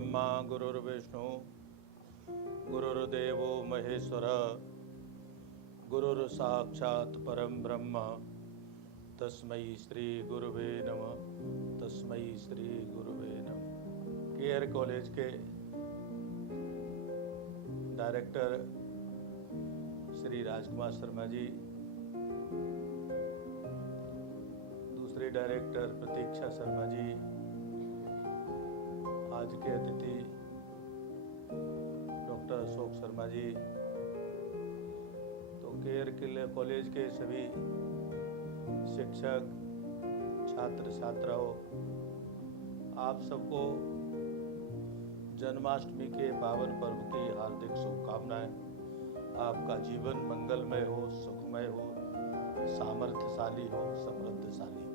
गुरुर्ब्रह्मा गुरुर्विष्णु गुरुर्देवो महेश्वर गुरुर्साक्षात् परम ब्रह्म तस्मै श्री गुरुवे नमः। तस्मै श्री गुरुवे नमः। केयर कॉलेज के डायरेक्टर श्री राजकुमार शर्मा जी, दूसरे डायरेक्टर प्रतीक्षा शर्मा जी, आज के अतिथि डॉक्टर अशोक शर्मा जी, तो केयर कॉलेज के सभी शिक्षक, छात्र छात्राओं, आप सबको जन्माष्टमी के पावन पर्व की हार्दिक शुभकामनाएं। आपका जीवन मंगलमय हो, सुखमय हो, सामर्थ्यशाली हो, समृद्धशाली हो।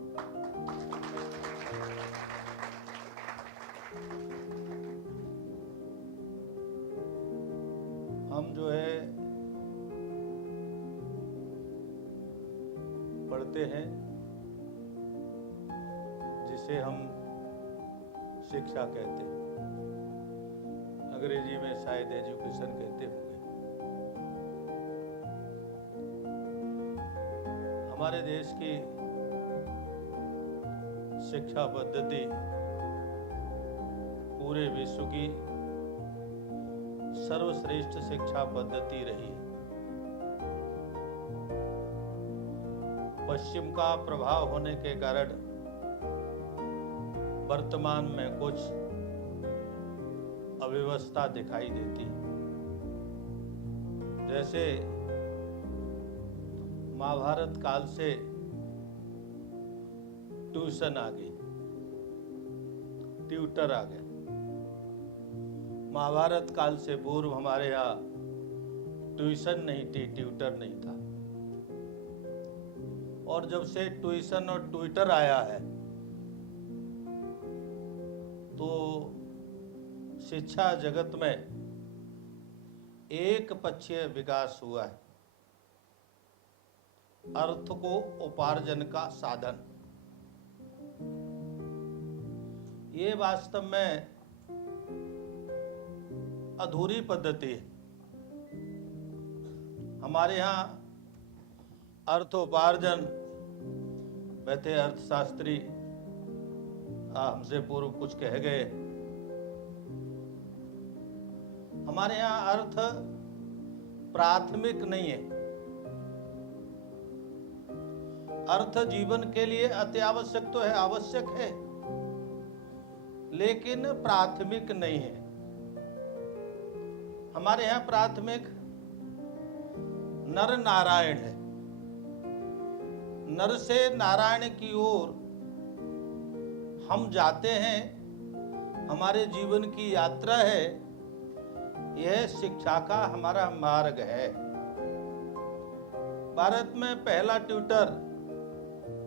हम जो है पढ़ते हैं, जिसे हम शिक्षा कहते हैं, अंग्रेजी में शायद एजुकेशन कहते होंगे। हमारे देश की शिक्षा पद्धति पूरे विश्व की सर्वश्रेष्ठ शिक्षा पद्धति रही है। पश्चिम का प्रभाव होने के कारण वर्तमान में कुछ अव्यवस्था दिखाई देती है। जैसे महाभारत काल से ट्यूशन आ गई, ट्यूटर आ गए। महाभारत काल से पूर्व हमारे यहाँ ट्यूशन नहीं थी, ट्यूटर नहीं था। और जब से ट्यूशन और ट्विटर आया है तो शिक्षा जगत में एक पक्षीय विकास हुआ है। अर्थ को उपार्जन का साधन, ये वास्तव में अधूरी पद्धति है। हमारे यहाँ अर्थोपार्जन, वैसे अर्थशास्त्री हमसे पूर्व कुछ कह गए। हमारे यहाँ अर्थ प्राथमिक नहीं है। अर्थ जीवन के लिए अत्यावश्यक तो है, आवश्यक है, लेकिन प्राथमिक नहीं है। हमारे यहाँ प्राथमिक नर नारायण है। नर से नारायण की ओर हम जाते हैं, हमारे जीवन की यात्रा है। यह शिक्षा का हमारा मार्ग है। भारत में पहला ट्यूटर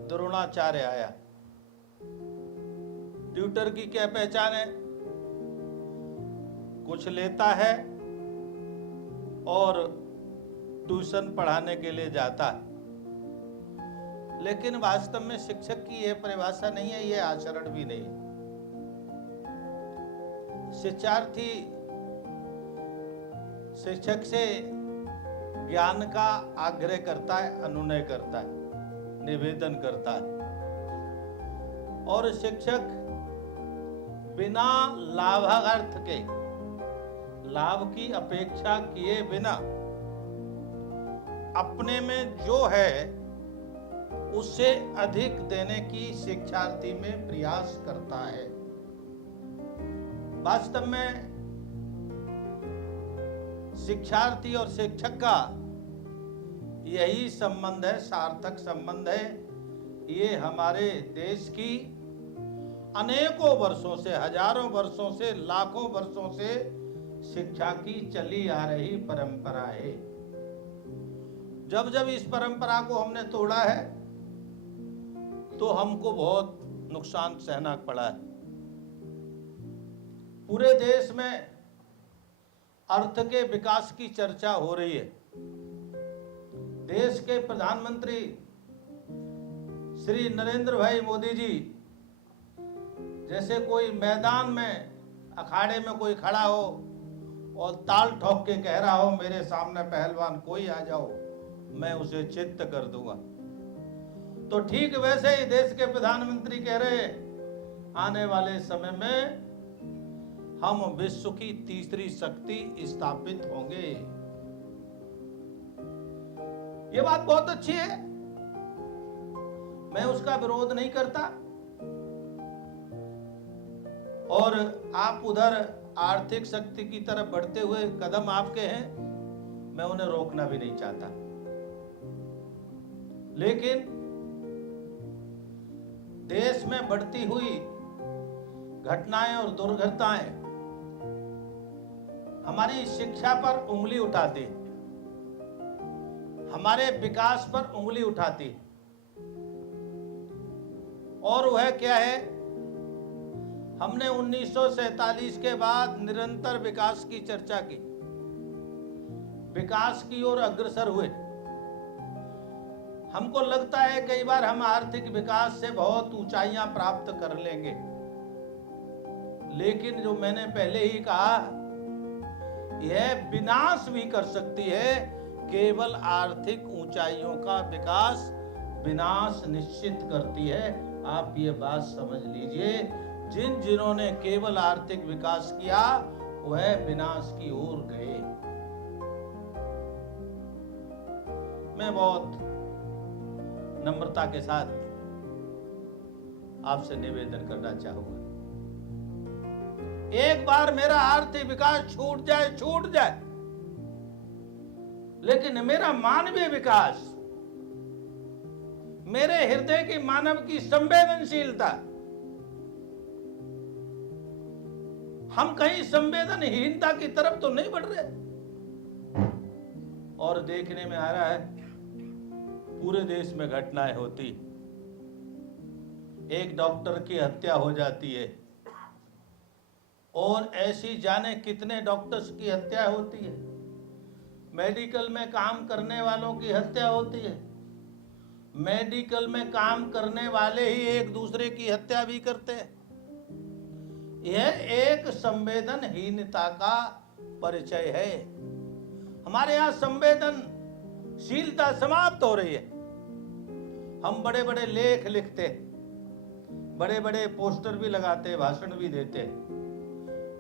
द्रोणाचार्य आया। ट्यूटर की क्या पहचान है? कुछ लेता है और ट्यूशन पढ़ाने के लिए जाता है, लेकिन वास्तव में शिक्षक की यह परिभाषा नहीं है, यह आचरण भी नहीं है। शिक्षार्थी शिक्षक से ज्ञान का आग्रह करता है, अनुनय करता है, निवेदन करता है, और शिक्षक बिना लाभार्थ के, लाभ की अपेक्षा किए बिना अपने में जो है उससे अधिक देने की शिक्षार्थी में प्रयास करता है। वास्तव में शिक्षार्थी और शिक्षक का यही संबंध है, सार्थक संबंध है। ये हमारे देश की अनेकों वर्षों से, हजारों वर्षों से, लाखों वर्षों से शिक्षा की चली आ रही परंपरा है। जब जब इस परंपरा को हमने तोड़ा है तो हमको बहुत नुकसान सहना पड़ा है। पूरे देश में अर्थ के विकास की चर्चा हो रही है। देश के प्रधानमंत्री श्री नरेंद्र भाई मोदी जी जैसे कोई मैदान में अखाड़े में कोई खड़ा हो और ताल ठोक के कह रहा हो मेरे सामने पहलवान कोई आ जाओ, मैं उसे चित्त कर दूंगा। तो ठीक वैसे ही देश के प्रधानमंत्री कह रहे आने वाले समय में हम विश्व की तीसरी शक्ति स्थापित होंगे। ये बात बहुत अच्छी है, मैं उसका विरोध नहीं करता। और आप उधर आर्थिक शक्ति की तरफ बढ़ते हुए कदम आपके हैं, मैं उन्हें रोकना भी नहीं चाहता। लेकिन देश में बढ़ती हुई घटनाएं और दुर्घटनाएं हमारी शिक्षा पर उंगली उठाती, हमारे विकास पर उंगली उठाती। और वह क्या है, हमने 1947 के बाद निरंतर विकास की चर्चा की, विकास की ओर अग्रसर हुए। हमको लगता है कई बार हम आर्थिक विकास से बहुत ऊंचाइयां प्राप्त कर लेंगे, लेकिन जो मैंने पहले ही कहा, यह विनाश भी कर सकती है। केवल आर्थिक ऊंचाइयों का विकास विनाश निश्चित करती है। आप ये बात समझ लीजिए, जिन्होंने केवल आर्थिक विकास किया वह विनाश की ओर गए। मैं बहुत नम्रता के साथ आपसे निवेदन करना चाहूंगा, एक बार मेरा आर्थिक विकास छूट जाए, लेकिन मेरा मानवीय विकास, मेरे हृदय की मानव की संवेदनशीलता, हम कहीं संवेदनहीनता की तरफ तो नहीं बढ़ रहे। और देखने में आ रहा है पूरे देश में घटनाएं होती, एक डॉक्टर की हत्या हो जाती है और ऐसी जाने कितने डॉक्टर्स की हत्या होती है, मेडिकल में काम करने वालों की हत्या होती है, मेडिकल में काम करने वाले ही एक दूसरे की हत्या भी करते हैं। यह एक संवेदनहीनता का परिचय है। हमारे यहाँ संवेदनशीलता समाप्त हो रही है। हम बड़े बड़े लेख लिखते, बड़े बड़े पोस्टर भी लगाते, भाषण भी देते,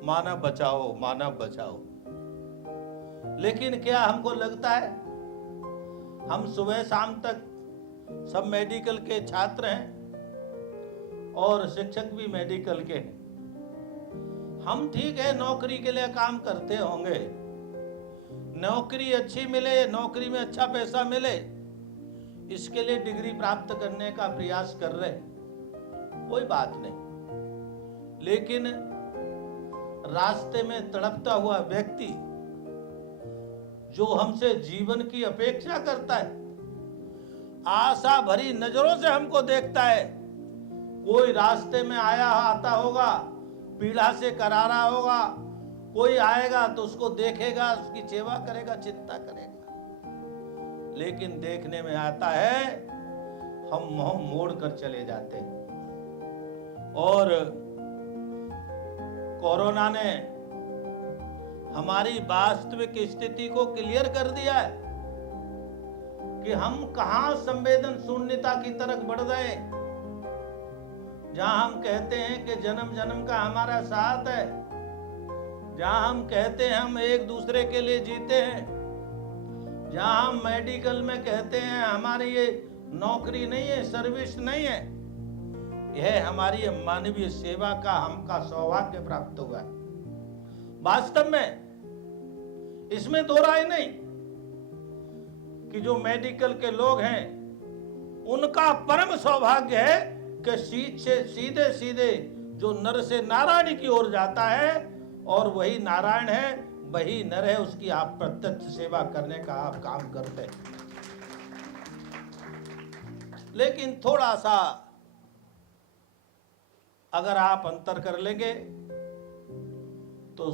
मानव बचाओ मानव बचाओ। लेकिन क्या हमको लगता है हम सुबह शाम तक सब मेडिकल के छात्र हैं और शिक्षक भी मेडिकल के हैं, हम ठीक है नौकरी के लिए काम करते होंगे, नौकरी अच्छी मिले, नौकरी में अच्छा पैसा मिले, इसके लिए डिग्री प्राप्त करने का प्रयास कर रहे, कोई बात नहीं। लेकिन रास्ते में तड़पता हुआ व्यक्ति जो हमसे जीवन की अपेक्षा करता है, आशा भरी नजरों से हमको देखता है, कोई रास्ते में आता होगा, पीड़ा से करा रहा होगा, कोई आएगा तो उसको देखेगा, उसकी सेवा करेगा, चिंता करेगा। लेकिन देखने में आता है हम मुंह मोड़ कर चले जाते हैं। और कोरोना ने हमारी वास्तविक स्थिति को क्लियर कर दिया है कि हम कहां संवेदन शून्यता की तरफ बढ़ गए, जहां हम कहते हैं कि जन्म जन्म का हमारा साथ है, जहां हम कहते हैं हम एक दूसरे के लिए जीते हैं, जहां हम मेडिकल में कहते हैं हमारी ये नौकरी नहीं है, सर्विस नहीं है, यह हमारी मानवीय सेवा का हमका सौभाग्य प्राप्त हुआ है। वास्तव में इसमें दो राय नहीं कि जो मेडिकल के लोग हैं उनका परम सौभाग्य है कि सीधे सीधे जो नर से नारायण की ओर जाता है और वही नारायण है, वही नर है, उसकी आप प्रत्यक्ष सेवा करने का आप काम करते हैं। लेकिन थोड़ा सा अगर आप अंतर कर लेंगे तो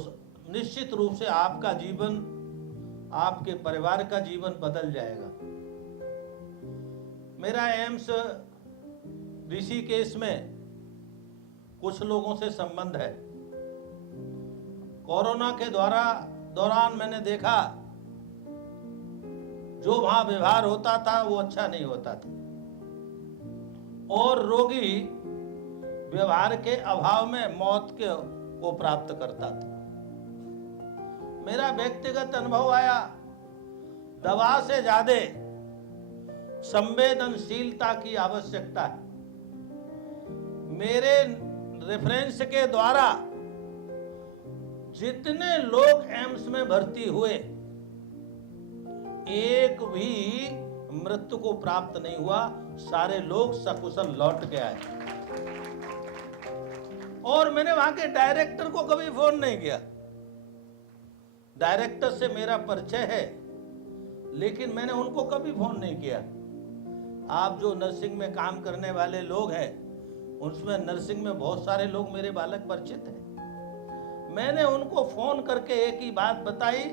निश्चित रूप से आपका जीवन, आपके परिवार का जीवन बदल जाएगा। मेरा एम्स ऋषिकेश में कुछ लोगों से संबंध है। कोरोना के दौरान मैंने देखा जो वहां व्यवहार होता था वो अच्छा नहीं होता था और रोगी व्यवहार के अभाव में मौत को प्राप्त करता था। मेरा व्यक्तिगत अनुभव आया, दवा से ज्यादा संवेदनशीलता की आवश्यकता है। मेरे रेफरेंस के द्वारा जितने लोग एम्स में भर्ती हुए, एक भी मृत्यु को प्राप्त नहीं हुआ, सारे लोग सकुशल लौट के आए। और मैंने वहां के डायरेक्टर को कभी फोन नहीं किया। डायरेक्टर से मेरा परिचय है, लेकिन मैंने उनको कभी फोन नहीं किया। आप जो नर्सिंग में काम करने वाले लोग हैं, उसमें नर्सिंग में बहुत सारे लोग मेरे बालक परिचित हैं। मैंने उनको फोन करके एक ही बात बताई,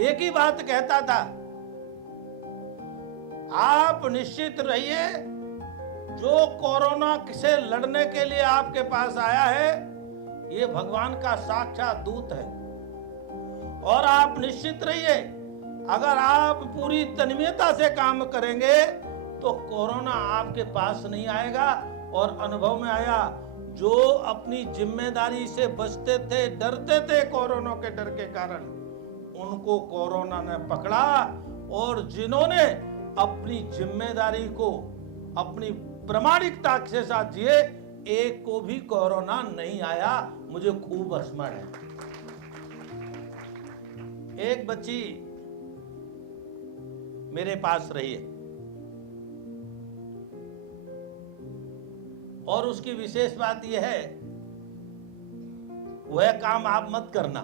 एक ही बात कहता था, आप निश्चित रहिए, जो कोरोना से लड़ने के लिए आपके पास आया है, ये भगवान का साक्षात दूत है। और आप निश्चित रहिए, अगर आप पूरी तन्मयता से काम करेंगे तो कोरोना आपके पास नहीं आएगा। और अनुभव में आया, जो अपनी जिम्मेदारी से बचते थे, डरते थे कोरोना के डर के कारण, उनको कोरोना ने पकड़ा। और जिन्होंने अपनी जिम्मेदारी को अपनी प्रामाणिकता के साथ जिए, एक को भी कोरोना नहीं आया। मुझे खूब स्मरण है। एक बच्ची मेरे पास रही है और उसकी विशेष बात यह है, वह काम आप मत करना।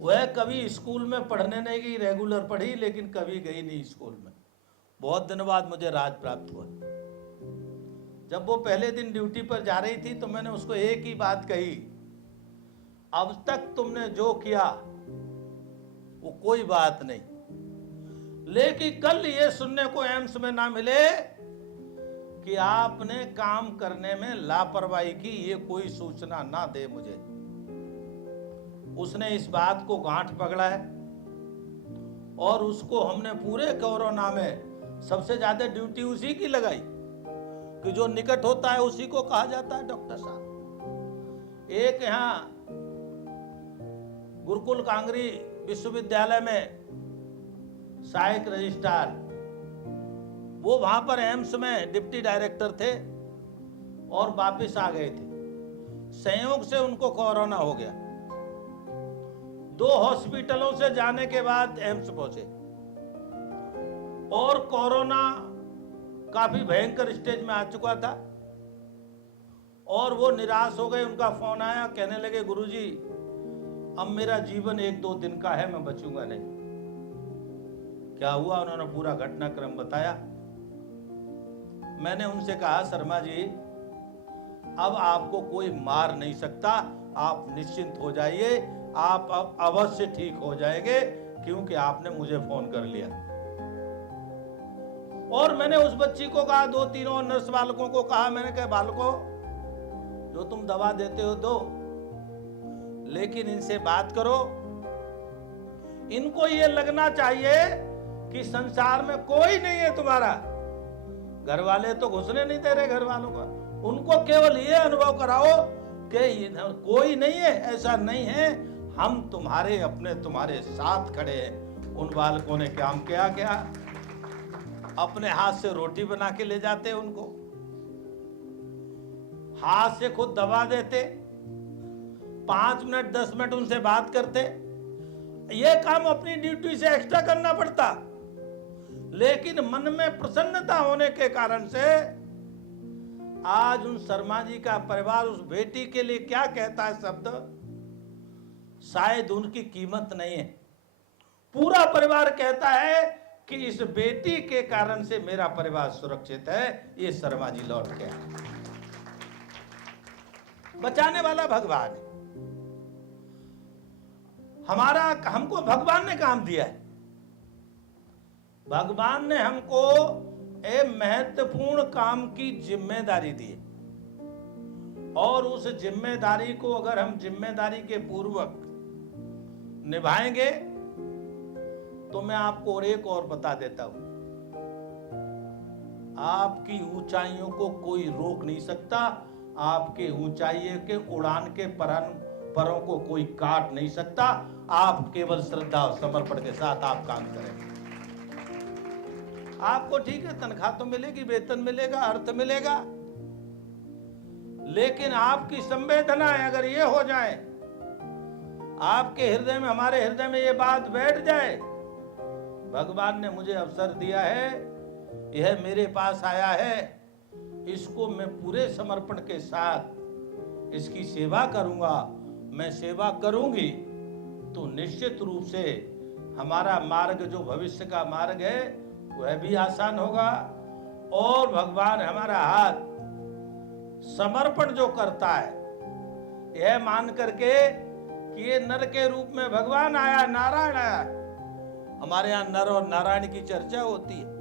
वह कभी स्कूल में पढ़ने नहीं गई, रेगुलर पढ़ी, लेकिन कभी गई नहीं स्कूल में। बहुत दिन बाद मुझे राज प्राप्त हुआ। जब वो पहले दिन ड्यूटी पर जा रही थी तो मैंने उसको एक ही बात कही, अब तक तुमने जो किया वो कोई बात नहीं, लेकिन कल ये सुनने को एम्स में ना मिले कि आपने काम करने में लापरवाही की, ये कोई सूचना ना दे मुझे। उसने इस बात को गांठ पकड़ा है और उसको हमने पूरे कोरोना में सबसे ज्यादा ड्यूटी उसी की लगाई कि जो निकट होता है उसी को कहा जाता है डॉक्टर साहब। एक यहाँ गुरुकुल कांगरी विश्वविद्यालय में सहायक रजिस्ट्रार, वो वहां पर एम्स में डिप्टी डायरेक्टर थे और वापस आ गए थे। संयोग से उनको कोरोना हो गया। 2 हॉस्पिटलों से जाने के बाद एम्स पहुंचे और कोरोना काफी भयंकर स्टेज में आ चुका था और वो निराश हो गए। उनका फोन आया, कहने लगे, गुरुजी अब मेरा जीवन 1-2 दिन का है, मैं बचूंगा नहीं। क्या हुआ? उन्होंने पूरा घटनाक्रम बताया। मैंने उनसे कहा, शर्मा जी अब आपको कोई मार नहीं सकता, आप निश्चिंत हो जाइए, आप अब अवश्य ठीक हो जाएंगे, क्योंकि आपने मुझे फोन कर लिया। और मैंने उस बच्ची को कहा, 2-3 और नर्स बालकों को कहा, मैंने कहा बालकों जो तुम दवा देते हो दो, लेकिन इनसे बात करो। इनको ये लगना चाहिए कि संसार में कोई नहीं है तुम्हारा। घर वाले तो घुसने नहीं दे रहे घर वालों का, उनको केवल ये अनुभव कराओ कि कोई नहीं है, ऐसा नहीं है, हम तुम्हारे अपने तुम्हारे साथ खड़े हैं। उन बालकों ने काम किया क्या? अपने हाथ से रोटी बना के ले जाते, उनको हाथ से खुद दवा देते, 5 मिनट 10 मिनट उनसे बात करते। ये काम अपनी ड्यूटी से एक्स्ट्रा करना पड़ता, लेकिन मन में प्रसन्नता होने के कारण से आज उन शर्मा जी का परिवार उस बेटी के लिए क्या कहता है शब्द, शायद उनकी कीमत नहीं है। पूरा परिवार कहता है कि इस बेटी के कारण से मेरा परिवार सुरक्षित है, ये शर्मा जी लौट के आए। बचाने वाला भगवान है। हमको भगवान ने काम दिया है। भगवान ने हमको एक महत्वपूर्ण काम की जिम्मेदारी दी है। और उस जिम्मेदारी को अगर हम जिम्मेदारी के पूर्वक निभाएंगे तो मैं आपको एक और बता देता हूं, आपकी ऊंचाइयों को कोई रोक नहीं सकता, आपके ऊंचाइयों के उड़ान के परों को कोई काट नहीं सकता। आप केवल श्रद्धा और समर्पण के साथ आप काम करें। आपको ठीक है तनख्वाह तो मिलेगी, वेतन मिलेगा, अर्थ मिलेगा, लेकिन आपकी संवेदनाएं अगर ये हो जाए, आपके हृदय में, हमारे हृदय में ये बात बैठ जाए, भगवान ने मुझे अवसर दिया है, यह मेरे पास आया है, इसको मैं पूरे समर्पण के साथ इसकी सेवा करूंगा, मैं सेवा करूंगी, तो निश्चित रूप से हमारा मार्ग जो भविष्य का मार्ग है वह भी आसान होगा। और भगवान हमारा हाथ समर्पण जो करता है, यह मान करके कि ये नर के रूप में भगवान आया, नारायण आया, हमारे यहाँ नर और नारायण की चर्चा होती है।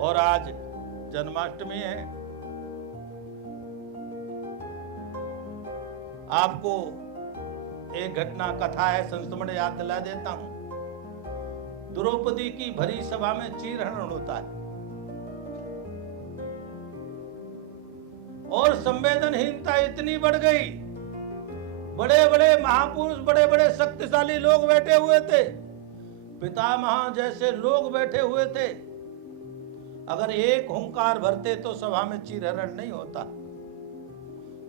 और आज जन्माष्टमी है, आपको एक घटना कथा है, संस्मरण याद दिला देता हूं। द्रौपदी की भरी सभा में चीरहरण होता है और संवेदनहीनता इतनी बढ़ गई, बड़े बड़े महापुरुष, बड़े बड़े शक्तिशाली लोग बैठे हुए थे, पितामह जैसे लोग बैठे हुए थे, अगर एक हुंकार भरते तो सभा में चीरहरण नहीं होता।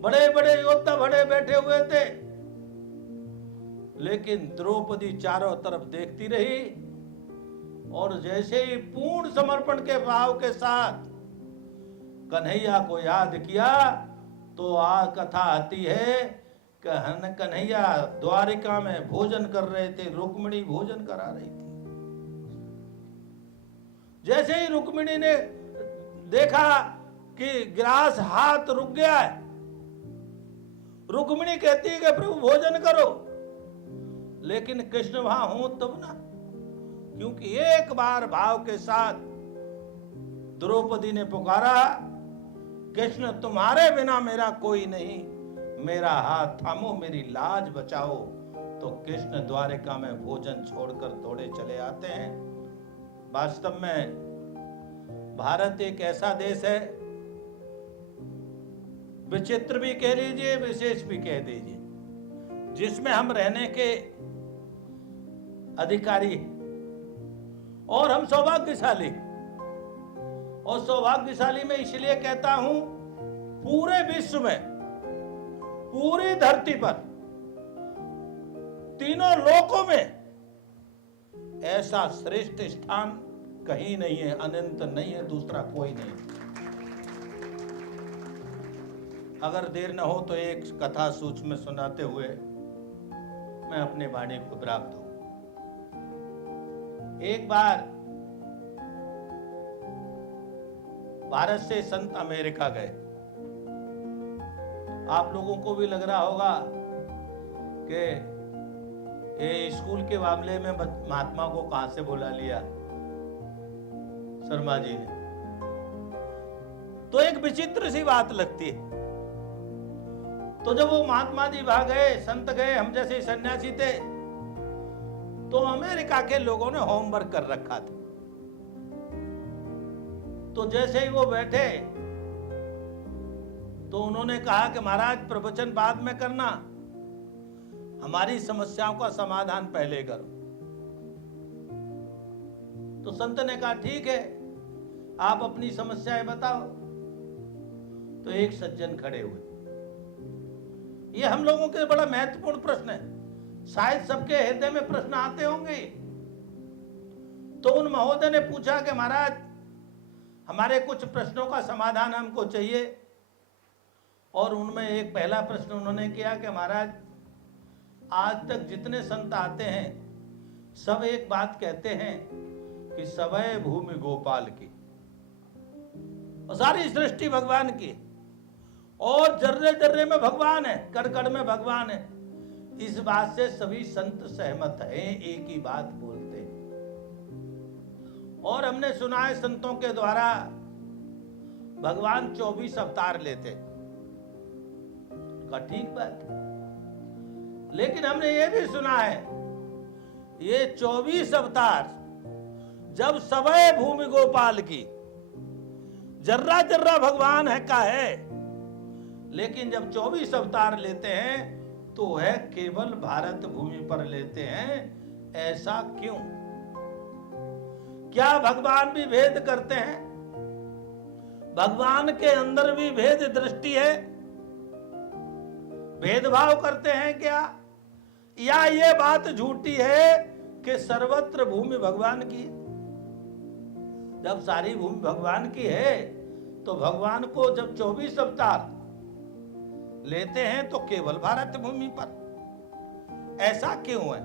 बड़े बड़े योद्धा बड़े बैठे हुए थे, लेकिन द्रौपदी चारों तरफ देखती रही और जैसे ही पूर्ण समर्पण के भाव के साथ कन्हैया को याद किया तो कथा आती है कि कन्हैया द्वारिका में भोजन कर रहे थे, रुक्मिणी भोजन करा रही थी। जैसे ही रुक्मिणी ने देखा कि गिलास हाथ रुक गया है, रुक्मिणी कहती है कि प्रभु भोजन करो, लेकिन कृष्ण वहां हो तब ना, क्योंकि एक बार भाव के साथ द्रौपदी ने पुकारा, कृष्ण तुम्हारे बिना मेरा कोई नहीं, मेरा हाथ थामो, मेरी लाज बचाओ। तो कृष्ण द्वारिका में भोजन छोड़कर दौड़े चले आते हैं। वास्तव में भारत एक ऐसा देश है, विचित्र भी कह लीजिए, विशेष भी कह दीजिए, जिसमें हम रहने के अधिकारी और हम सौभाग्यशाली। और सौभाग्यशाली मैं इसलिए कहता हूं, पूरे विश्व में, पूरी धरती पर, तीनों लोकों में ऐसा श्रेष्ठ स्थान कहीं नहीं है, अनंत नहीं है, दूसरा कोई नहीं। अगर देर न हो तो एक कथा सूक्ष्म सुनाते हुए मैं अपने वाणी को विराम दूं। एक बार भारत से संत अमेरिका गए। आप लोगों को भी लग रहा होगा कि ये स्कूल के मामले में महात्मा को कहां से बुला लिया शर्मा जी ने, तो एक विचित्र सी बात लगती है। तो जब वो महात्मा जी वहां गए, संत गए, हम जैसे सन्यासी थे, तो अमेरिका के लोगों ने होमवर्क कर रखा था। तो जैसे ही वो बैठे तो उन्होंने कहा कि महाराज प्रवचन बाद में करना, हमारी समस्याओं का समाधान पहले करो। तो संत ने कहा ठीक है, आप अपनी समस्याएं बताओ। तो एक सज्जन खड़े हुए। ये हम लोगों के बड़ा महत्वपूर्ण प्रश्न है, शायद सबके हृदय में प्रश्न आते होंगे। तो उन महोदय ने पूछा कि महाराज हमारे कुछ प्रश्नों का समाधान हमको चाहिए। और उनमें एक पहला प्रश्न उन्होंने किया कि महाराज आज तक जितने संत आते हैं सब एक बात कहते हैं कि सवै भूमि गोपाल की, और सारी सृष्टि भगवान की, और जर्रे जर्रे में भगवान है, कड़ कड़ में भगवान है। इस बात से सभी संत सहमत हैं, एक ही बात बोलते हैं। और हमने सुना है संतों के द्वारा भगवान 24 अवतार लेते, का ठीक बात है, लेकिन हमने ये भी सुना है ये 24 अवतार जब सबय भूमि गोपाल की, जर्रा जर्रा भगवान है का है, लेकिन जब 24 अवतार लेते हैं तो है केवल भारत भूमि पर लेते हैं। ऐसा क्यों? क्या भगवान भी भेद करते हैं? भगवान के अंदर भी भेद दृष्टि है? भेदभाव करते हैं क्या? या ये बात झूठी है कि सर्वत्र भूमि भगवान की है? जब सारी भूमि भगवान की है तो भगवान को जब 24 अवतार लेते हैं तो केवल भारत भूमि पर, ऐसा क्यों है?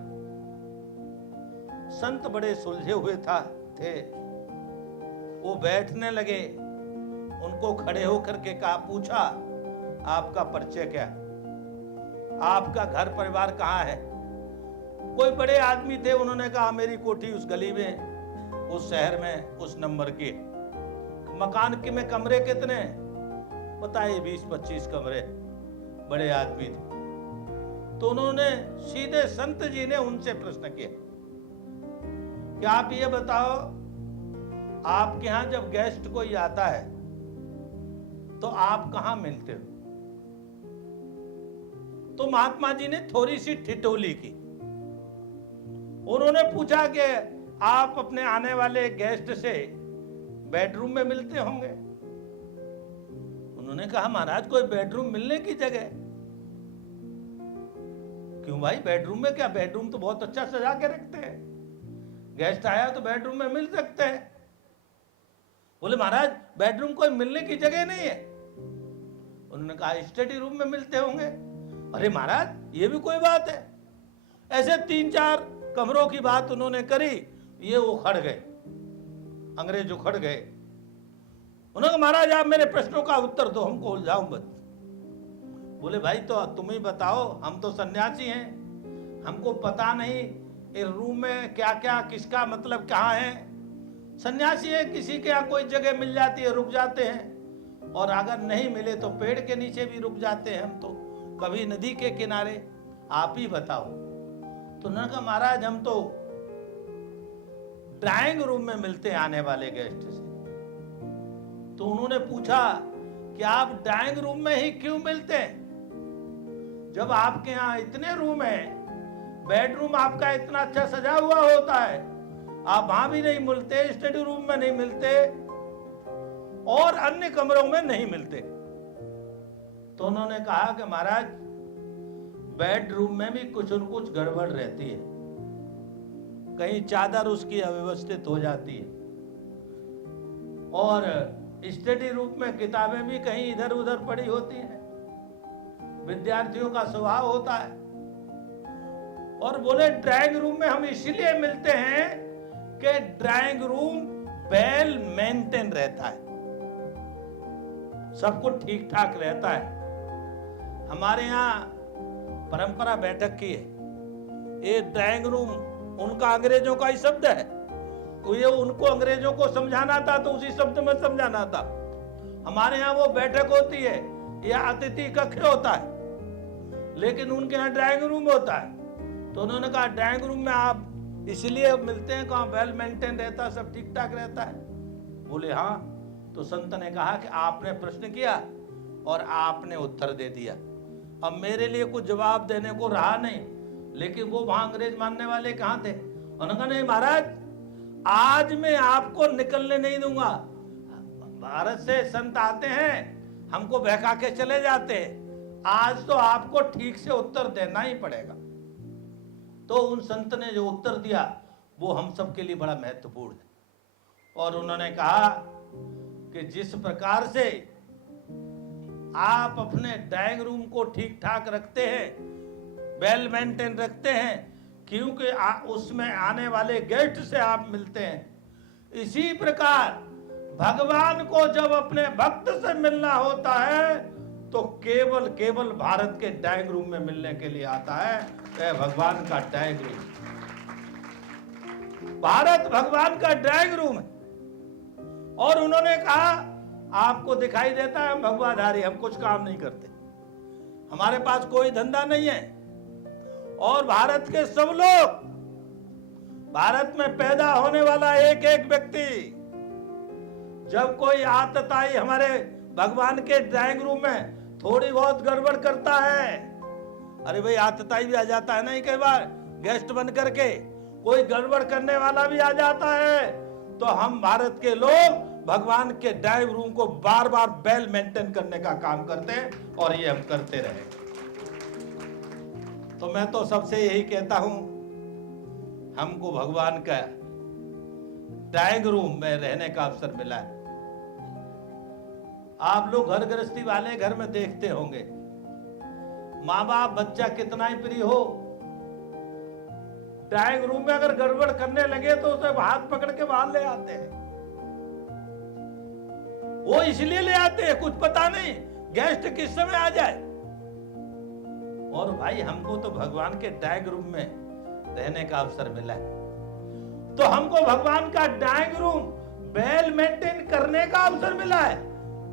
संत बड़े सुलझे हुए थे। वो बैठने लगे, उनको खड़े होकर के कहा, पूछा आपका परिचय क्या, आपका घर परिवार कहाँ है? कोई बड़े आदमी थे, उन्होंने कहा मेरी कोठी उस गली में, उस शहर में, उस नंबर के मकान के में कमरे कितने? बताइए 20-25 कमरे। बड़े आदमी थे तो उन्होंने सीधे संत जी ने उनसे प्रश्न किया कि आप ये बताओ, आपके यहां जब गेस्ट कोई आता है तो आप कहां मिलते हो? तो महात्मा जी ने थोड़ी सी ठिठोली की। उन्होंने पूछा कि आप अपने आने वाले गेस्ट से बेडरूम में मिलते होंगे? उन्होंने कहा महाराज कोई बेडरूम मिलने की जगह? क्यों भाई, बेडरूम में क्या, बेडरूम तो बहुत अच्छा सजा के रखते हैं, गेस्ट आया तो बेडरूम में मिल सकते हैं। बोले महाराज बेडरूम कोई मिलने की जगह नहीं है। उन्होंने कहा स्टडी रूम में मिलते होंगे। अरे महाराज ये भी कोई बात है? ऐसे 3-4 कमरों की बात उन्होंने करी, ये उखड़ गए, अंग्रेज उखड़ गए। उन्होंने कहा महाराज आप मेरे प्रश्नों का उत्तर दो, हमको उलझाओ मत। बोले भाई तो तुम ही बताओ, हम तो सन्यासी हैं, हमको पता नहीं इस रूम में क्या क्या, किसका मतलब कहाँ है। सन्यासी है, किसी के यहाँ कोई जगह मिल जाती है रुक जाते हैं, और अगर नहीं मिले तो पेड़ के नीचे भी रुक जाते हैं, हम तो कभी नदी के किनारे, आप ही बताओ। तो उन्होंने कहा महाराज हम तो ड्राइंग रूम में मिलते हैं आने वाले गेस्ट से। तो उन्होंने पूछा कि आप ड्राइंग रूम में ही क्यों मिलते हैं, जब आपके यहाँ इतने रूम हैं, बेडरूम आपका इतना अच्छा सजा हुआ होता है, आप वहां भी नहीं मिलते, स्टडी रूम में नहीं मिलते और अन्य कमरों में नहीं मिलते। तो उन्होंने कहा कि महाराज बेडरूम में भी कुछ न कुछ गड़बड़ रहती है, कहीं चादर उसकी अव्यवस्थित हो जाती है, और स्टडी रूम में किताबें भी कहीं इधर उधर पड़ी होती हैं, विद्यार्थियों का स्वभाव होता है। और बोले ड्राइंग रूम में हम इसलिए मिलते हैं कि ड्राइंग रूम वेल मेंटेन रहता है, सब कुछ ठीक ठाक रहता है। हमारे यहाँ परंपरा बैठक की है, ये ड्राइंग रूम उनका अंग्रेजों का ही शब्द है, तो ये उनको अंग्रेजों को समझाना था तो उसी शब्द में समझाना था। हमारे यहाँ वो बैठक होती है या अतिथि कक्ष होता है, लेकिन उनके यहाँ ड्राइंग रूम होता है। तो उन्होंने कहा ड्राइंग रूम में आप इसलिए मिलते हैं, कहाँ वेल मेंटेन रहता, सब ठीक ठाक रहता है? बोले हाँ। तो संत ने कहा कि आपने प्रश्न किया और आपने उत्तर दे दिया, अब मेरे लिए कुछ जवाब देने को रहा नहीं। लेकिन वो वहां अंग्रेज मानने वाले कहाँ थे? उन्होंने कहा नहीं महाराज आज मैं आपको निकलने नहीं दूंगा, भारत से संत आते हैं हमको बहका के चले जाते हैं, आज तो आपको ठीक से उत्तर देना ही पड़ेगा। तो उन संत ने जो उत्तर दिया वो हम सब के लिए बड़ा महत्वपूर्ण है। और उन्होंने कहा कि जिस प्रकार से आप अपने ड्राइंग रूम को ठीक ठाक रखते हैं, वेल मेंटेन रखते हैं, क्योंकि उसमें आने वाले गेस्ट से आप मिलते हैं, इसी प्रकार भगवान को जब अपने भक्त से मिलना होता है तो केवल केवल भारत के ड्राइंग रूम में मिलने के लिए आता है। वह भगवान का ड्राइंग रूम, भारत भगवान का ड्राइंग रूम है। और उन्होंने कहा आपको दिखाई देता है हम भगवाधारी, हम कुछ काम नहीं करते, हमारे पास कोई धंधा नहीं है। और भारत के सब लोग, भारत में पैदा होने वाला एक एक व्यक्ति जब कोई आतताई हमारे भगवान के ड्राइंग रूम में थोड़ी बहुत गड़बड़ करता है, अरे भाई आतताई भी आ जाता है नहीं, कई बार गेस्ट बन करके कोई गड़बड़ करने वाला भी आ जाता है, तो हम भारत के लोग भगवान के ड्राइंग रूम को बार बार वेल मेंटेन करने का काम करते हैं और ये हम करते रहे। तो मैं तो सबसे यही कहता हूं, हमको भगवान का ड्राइंग रूम में रहने का अवसर मिला है। आप लोग घर गृहस्थी वाले घर में देखते होंगे, माँ बाप बच्चा कितना ही प्रिय हो, ड्राइंग रूम में अगर गड़बड़ करने लगे तो उसे हाथ पकड़ के बाहर ले आते हैं। वो इसलिए ले आते हैं, कुछ पता नहीं गेस्ट किस समय आ जाए। और भाई हमको तो भगवान के ड्राइंग रूम में रहने का अवसर मिला है, तो हमको भगवान का ड्राइंग रूम वेल मेंटेन करने का अवसर मिला है।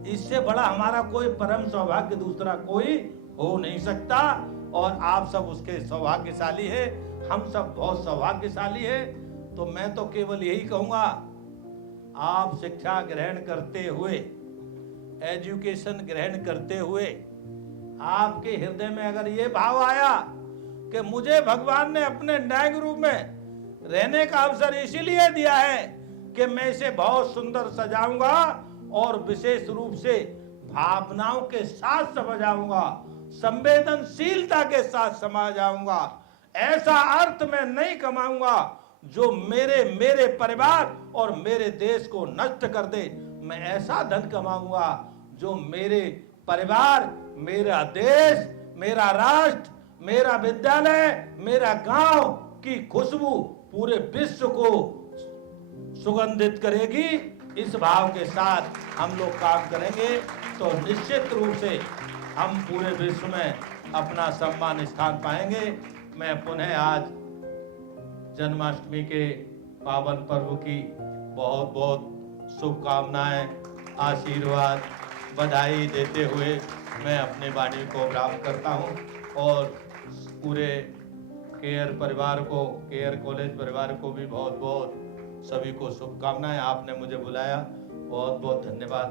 इससे बड़ा हमारा कोई परम सौभाग्य दूसरा कोई हो नहीं सकता। और आप सब उसके सौभाग्यशाली है, हम सब बहुत सौभाग्यशाली है। तो मैं तो केवल यही कहूंगा, आप शिक्षा ग्रहण करते हुए, एजुकेशन ग्रहण करते हुए, आपके हृदय में अगर ये भाव आया कि मुझे भगवान ने अपने ड्राइंग रूम में रहने का अवसर इसीलिए दिया है कि मैं इसे बहुत सुंदर सजाऊंगा और विशेष रूप से भावनाओं के साथ सजाऊंगा, संवेदनशीलता के साथ सजाऊंगा, ऐसा अर्थ मैं नहीं कमाऊंगा जो मेरे परिवार और मेरे देश को नष्ट कर दे। मैं ऐसा धन कमाऊंगा जो मेरे परिवार, मेरा देश, मेरा राष्ट्र, मेरा विद्यालय, मेरा गांव की खुशबू पूरे विश्व को सुगंधित करेगी। इस भाव के साथ हम लोग काम करेंगे तो निश्चित रूप से हम पूरे विश्व में अपना सम्मान स्थान पाएंगे। मैं पुनः आज जन्माष्टमी के पावन पर्व की बहुत बहुत शुभकामनाएं, आशीर्वाद, बधाई देते हुए मैं अपने वाणी को विराम करता हूं और पूरे केयर परिवार को, केयर कॉलेज परिवार को भी बहुत बहुत सभी को शुभकामनाएं। आपने मुझे बुलाया, बहुत बहुत धन्यवाद।